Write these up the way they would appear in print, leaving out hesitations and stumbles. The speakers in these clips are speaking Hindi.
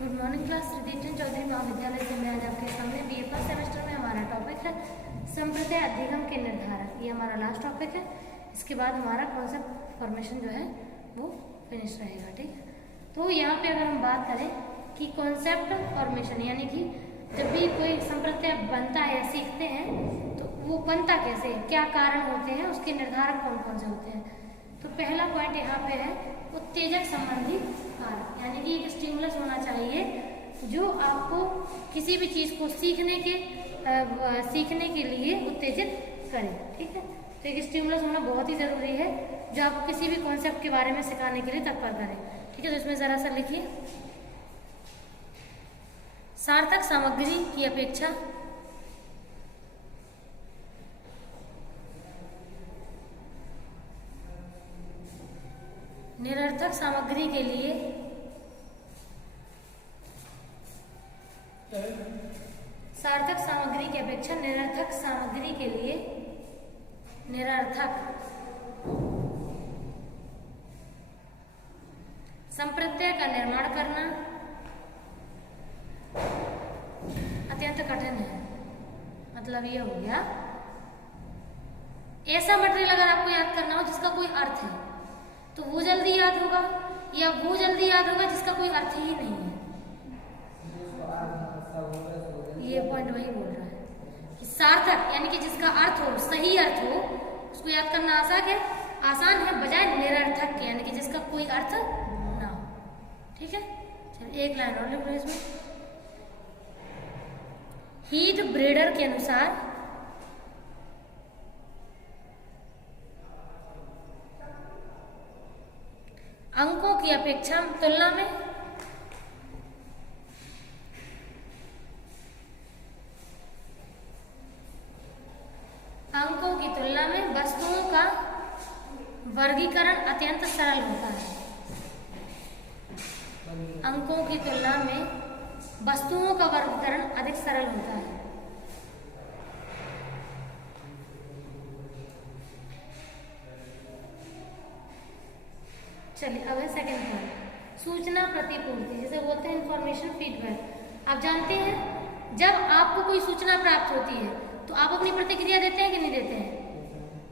Good morning class. Ridhichand Chaudhary महाविद्यालय से मैं आज आपके सामने बीए फर्स्ट सेमेस्टर में हमारा टॉपिक है संप्रत्यय अधिगम के निर्धारक। ये हमारा लास्ट टॉपिक है। इसके बाद हमारा कॉन्सेप्ट फॉर्मेशन जो है वो फिनिश रहेगा। ठीक है, तो यहाँ पे अगर हम बात करें कि कॉन्सेप्ट फॉर्मेशन यानी कि जब भी कोई संप्रत्यय बनता है या सीखते हैं तो वो बनता कैसे है, क्या कारण होते हैं, उसके निर्धारक कौन कौन से होते हैं। तो पहला पॉइंट यहाँ पे है उत्तेजक संबंधी कारक, यानी कि एक स्टिमुलस होना चाहिए जो आपको किसी भी चीज़ को सीखने के लिए उत्तेजित करे। ठीक है, तो एक स्टिमुलस होना बहुत ही ज़रूरी है जो आपको किसी भी कॉन्सेप्ट के बारे में सिखाने के लिए तत्पर करे। ठीक है, तो इसमें ज़रा सा लिखिए, सार्थक सामग्री की अपेक्षा निरर्थक सामग्री के लिए सार्थक सामग्री की अपेक्षा निरर्थक सामग्री के लिए निरर्थक संप्रत्यय का निर्माण करना अत्यंत कठिन है। मतलब ये हो गया, ऐसा मटेरियल अगर आपको याद करना हो जिसका कोई अर्थ है तो वो जल्दी याद होगा, या वो जल्दी याद होगा जिसका कोई अर्थ ही नहीं है। ये पॉइंट वही बोल रहा है कि सार्थक यानी कि जिसका अर्थ हो, सही अर्थ हो, उसको याद करना आसान है बजाय निरर्थक के यानी कि जिसका कोई अर्थ ना हो। ठीक है, चलिए एक लाइन और लिख रहे हैं इसमें। हीट ब्रेडर के अनुसार अंकों की अपेक्षा तुलना में वस्तुओं का वर्गीकरण अत्यंत सरल होता है। अंकों की तुलना में वस्तुओं का वर्गीकरण अधिक सरल होता है। चलिए अब है सेकंड पॉइंट, सूचना प्रतिपूर्ति, जिसे बोलते हैं इंफॉर्मेशन फीडबैक। आप जानते हैं जब आपको कोई सूचना प्राप्त होती है तो आप अपनी प्रतिक्रिया देते हैं कि नहीं देते हैं?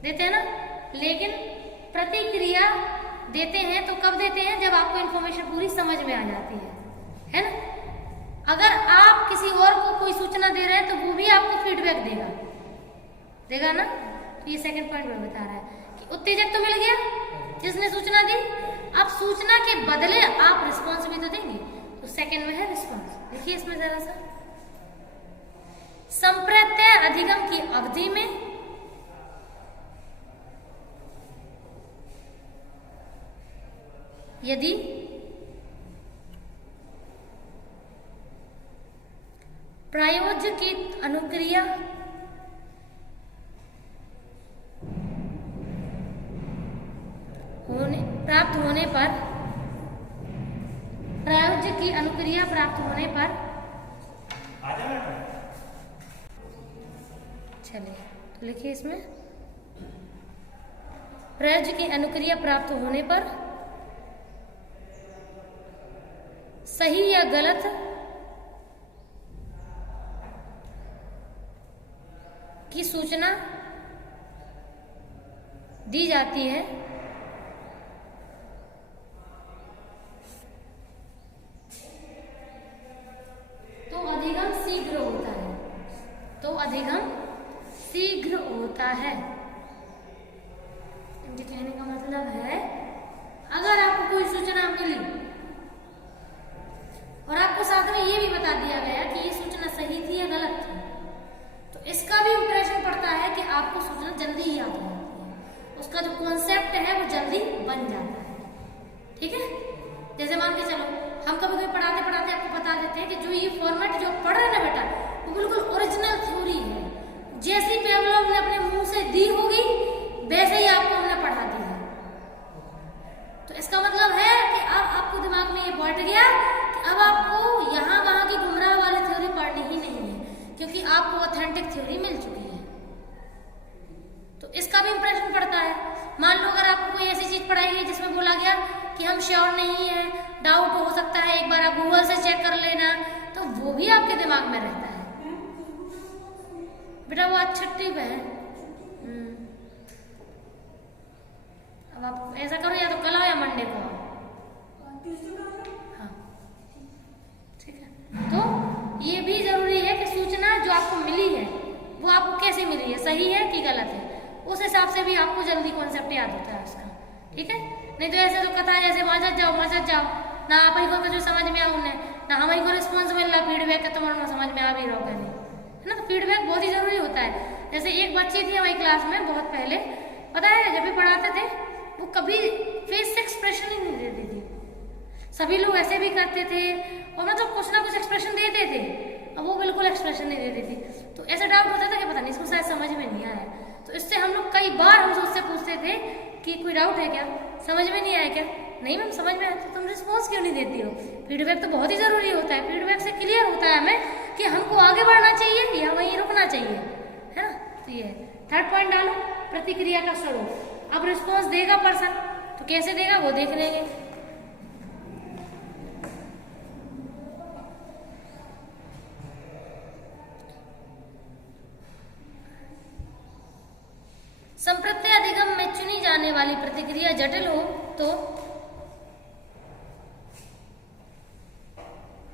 देते हैं ना। लेकिन प्रतिक्रिया देते हैं तो कब देते हैं? जब आपको इंफॉर्मेशन पूरी समझ में आ जाती है ना। अगर आप किसी और को कोई सूचना दे रहे हैं तो वो भी आपको फीडबैक देगा ना। तो ये सेकंड पॉइंट में बता रहा है कि उत्तेजक तो मिल गया जिसने सूचना दी, अब सूचना के बदले आप रिस्पॉन्स भी तो देंगे। तो सेकंड में है रिस्पॉन्स। देखिए इसमें जरा सा, संप्रत्यय अधिगम की अवधि में यदि प्रायोज्य की अनुक्रिया प्राप्त होने पर प्रायोज्य की अनुक्रिया प्राप्त होने पर चलिए तो लिखिए इसमें, प्रायोज्य की अनुक्रिया प्राप्त होने पर सही या गलत की सूचना दी जाती है तो अधिगम शीघ्र होता है। इनके कहने का मतलब है अगर आपको कोई सूचना मिली और आपको साथ में ये भी बता दिया गया कि ये सूचना सही थी या गलत थी, तो इसका भी इंप्रेशन पड़ता है कि आपको सूचना जल्दी ही याद हो जाती है, उसका जो कॉन्सेप्ट है वो जल्दी बन जाता है। ठीक है, जैसे मान के चलो हम कभी पढ़ाते पढ़ाते आपको बता देते हैं कि जो ये फॉर्मेट जो पढ़ रहे हैं ना बेटा, वो बिल्कुल ओरिजिनल थ्योरी है। जैसी पेवलोव ने अपने मुंह से दी होगी वैसे ही आपको हमने पढ़ा दी है। तो इसका मतलब है कि अब आपको दिमाग में ये बैठ गया कि अब आपको यहाँ वहाँ की गुमराह वाली थ्योरी पढ़नी ही नहीं है, क्योंकि आपको ऑथेंटिक थ्योरी मिल चुकी है। तो इसका भी इंप्रेशन पड़ता है। मान लो अगर आपको कोई ऐसी चीज पढ़ाई गई जिसमें बोला गया कि हम श्योर नहीं है, डाउट हो सकता है, एक बार आप गूगल से चेक कर वो भी आपके दिमाग में रहता है बेटा। वो आज छुट्टी पे है। अब आप ऐसा करो, या तो कल आओ या मंडे को आओ। हाँ ठीक है। तो ये भी जरूरी है कि सूचना जो आपको मिली है वो आपको कैसे मिली है, सही है कि गलत है, उस हिसाब से भी आपको जल्दी कॉन्सेप्ट याद होता है उसका। ठीक है, नहीं तो ऐसे तो कथा जैसे माजत जाओ ना आप ही को जो समझ में आऊँ ना हमारी को रिस्पॉन्स मिल रहा फीडबैक का, तुम्हारा समझ में आ भी रहा नहीं है ना। तो फीडबैक बहुत ही जरूरी होता है। जैसे एक बच्ची थी हमारी क्लास में बहुत पहले, पता है जब भी पढ़ाते थे वो कभी फेस से एक्सप्रेशन ही नहीं देती थी। सभी लोग ऐसे भी करते थे और मतलब कुछ ना कुछ एक्सप्रेशन देते थे, अब वो बिल्कुल एक्सप्रेशन नहीं देती थी। तो ऐसा डाउट होता था कि पता नहीं इसको शायद समझ में नहीं आया। तो इससे हम लोग कई बार हमसे उससे पूछते थे कि कोई डाउट है क्या, समझ में नहीं आया क्या? नहीं मैम समझ में आया। तो तुम रिस्पॉन्स क्यों नहीं देती हो? फीडबैक तो बहुत ही जरूरी होता है। फीडबैक से क्लियर होता है हमें कि हमको आगे बढ़ना चाहिए या वहीं रुकना चाहिए, है ना। तो ये थर्ड पॉइंट डालो, प्रतिक्रिया का स्वरूप। अब रिस्पॉन्स देगा पर्सन तो कैसे देगा वो देख लेंगे। संप्रत्यय अधिगम में चुनी जाने वाली प्रतिक्रिया जटिल हो तो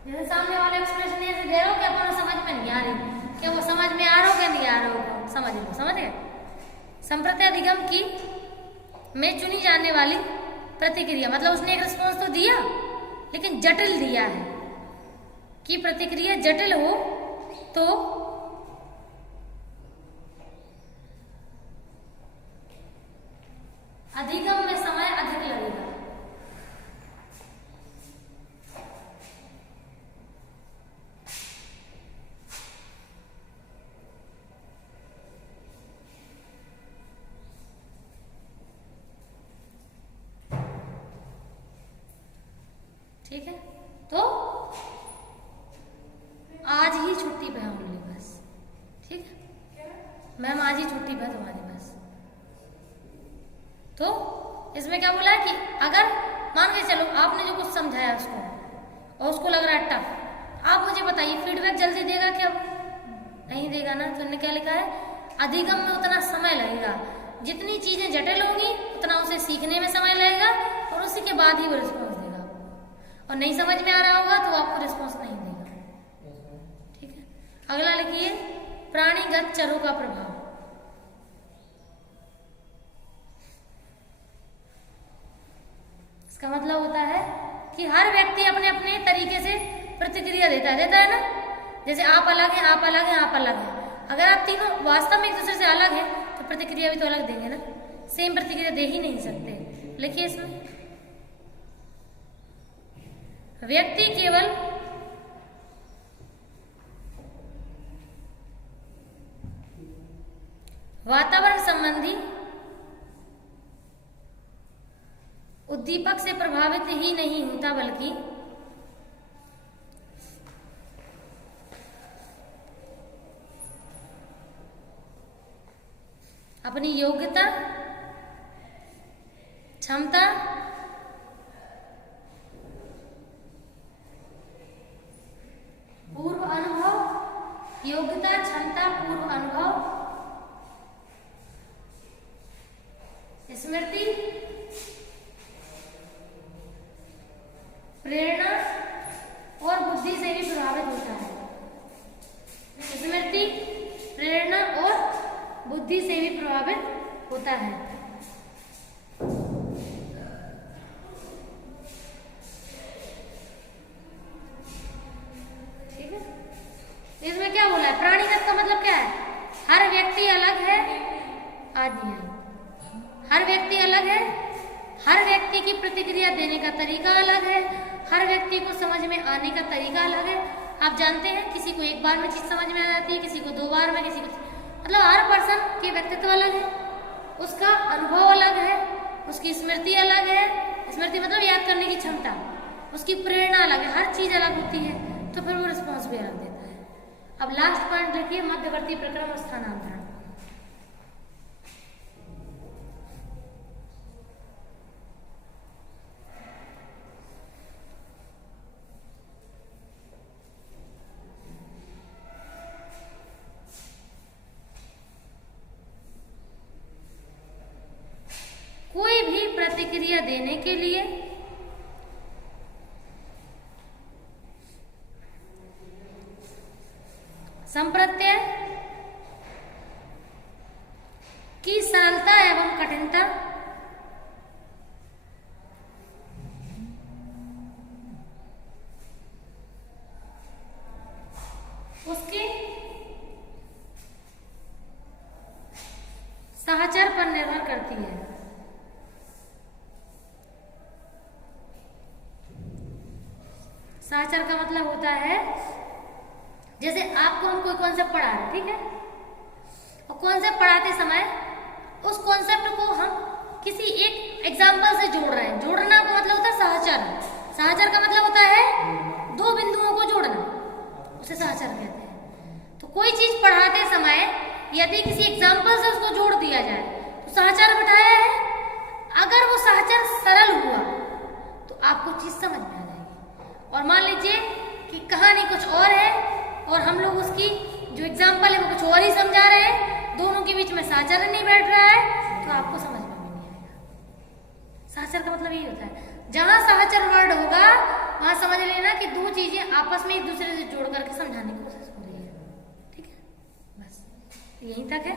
जैसे सामने वाले एक्सप्रेशन ऐसे दे रहा हो कि अपन समझ में नहीं आ रही, क्या वो समझ में आ रहा हो क्या नहीं आ रहा हो, समझ लो, समझ गए। संप्रत्यय अधिगम की में चुनी जाने वाली प्रतिक्रिया मतलब उसने एक रिस्पॉन्स तो दिया लेकिन जटिल दिया है कि प्रतिक्रिया जटिल हो तो अधिगम में समय अधिक लगेगा। ठीक है, तो आज ही छुट्टी पे होंगे बस। ठीक है मैम, आज ही छुट्टी पे तुम्हारी बस। तो इसमें क्या बोला है कि अगर मान के चलो आपने जो कुछ समझाया उसको और उसको लग रहा है टफ, आप मुझे बताइए फीडबैक जल्दी देगा क्या? नहीं देगा ना। तो इन्होंने क्या लिखा है, अधिगम में उतना समय लगेगा, जितनी चीजें जटिल होंगी उतना उसे सीखने में समय लगेगा और उसी के बाद ही वो रिस्पॉन्स देगा। और नहीं समझ में आ रहा होगा तो आपको रिस्पॉन्स नहीं देगा। ठीक है, अगला लिखिए प्राणीगत चरों का प्रभाव। इसका मतलब होता है कि हर व्यक्ति अपने अपने तरीके से प्रतिक्रिया देता है ना। जैसे आप अलग हैं, आप अलग हैं, आप अलग हैं। अगर आप तीनों वास्तव में एक दूसरे से अलग हैं तो प्रतिक्रिया भी तो अलग देंगे ना, सेम प्रतिक्रिया दे ही नहीं सकते। लिखिए इसमें व्यक्ति केवल वातावरण संबंधी उद्दीपक से प्रभावित ही नहीं होता बल्कि अपनी योग्यता, क्षमता, पूर्व अनुभव, योग्यता, क्षमता, पूर्व अनुभव, स्मृति, प्रेरणा और बुद्धि से भी प्रभावित होता है। स्मृति, प्रेरणा और बुद्धि से भी प्रभावित होता है। ठीक है, इसमें क्या बोला है, प्राणीगत का मतलब क्या है, हर व्यक्ति अलग है। आदि है, हर व्यक्ति अलग है, हर व्यक्ति की प्रतिक्रिया देने का तरीका अलग है, हर व्यक्ति को समझ में आने का तरीका अलग है। आप जानते हैं किसी को एक बार में चीज समझ में आ जाती है, किसी को 2 बार में, किसी को मतलब हर पर्सन के व्यक्तित्व अलग है, उसका अनुभव अलग है, उसकी स्मृति अलग है। स्मृति मतलब याद करने की क्षमता, उसकी प्रेरणा अलग है, हर चीज अलग होती है, तो फिर वो रिस्पॉन्स भी अलग देता है। अब लास्ट पॉइंट लिखिए मध्यवर्ती प्रक्रम और स्थानांतरण। प्रतिक्रिया देने के लिए संप्रत्यय की सरलता एवं कठिनता उसके साहचर्य पर निर्भर करती है। साहचर्य का मतलब होता है जैसे आपको हम कोई कॉन्सेप्ट पढ़ा रहे हैं, ठीक है, और कॉन्सेप्ट पढ़ाते समय उस कॉन्सेप्ट को हम किसी एक एग्जाम्पल से जोड़ रहे हैं। जोड़ना का मतलब होता है साहचर्य। साहचर्य का मतलब होता है दो बिंदुओं को जोड़ना, उसे साहचर्य कहते हैं। तो कोई चीज पढ़ाते समय यदि किसी एग्जाम्पल से उसको जोड़ दिया जाए तो साहचर्य बिठाया है। अगर वो साहचर्य सरल हुआ तो आपको चीज समझ में आ जाएगी। और मान लीजिए कि कहानी कुछ और है और हम लोग उसकी जो एग्जाम्पल है वो कुछ और ही समझा रहे हैं, दोनों के बीच में साहचर्य नहीं बैठ रहा है, तो आपको समझ में भी नहीं आएगा। साहचर्य का मतलब यही होता है, जहां साहचर्य वर्ड होगा वहां समझ लेना कि दो चीजें आपस में एक दूसरे से जोड़ करके समझाने की कोशिश हो रही है। ठीक है, बस यहीं तक है।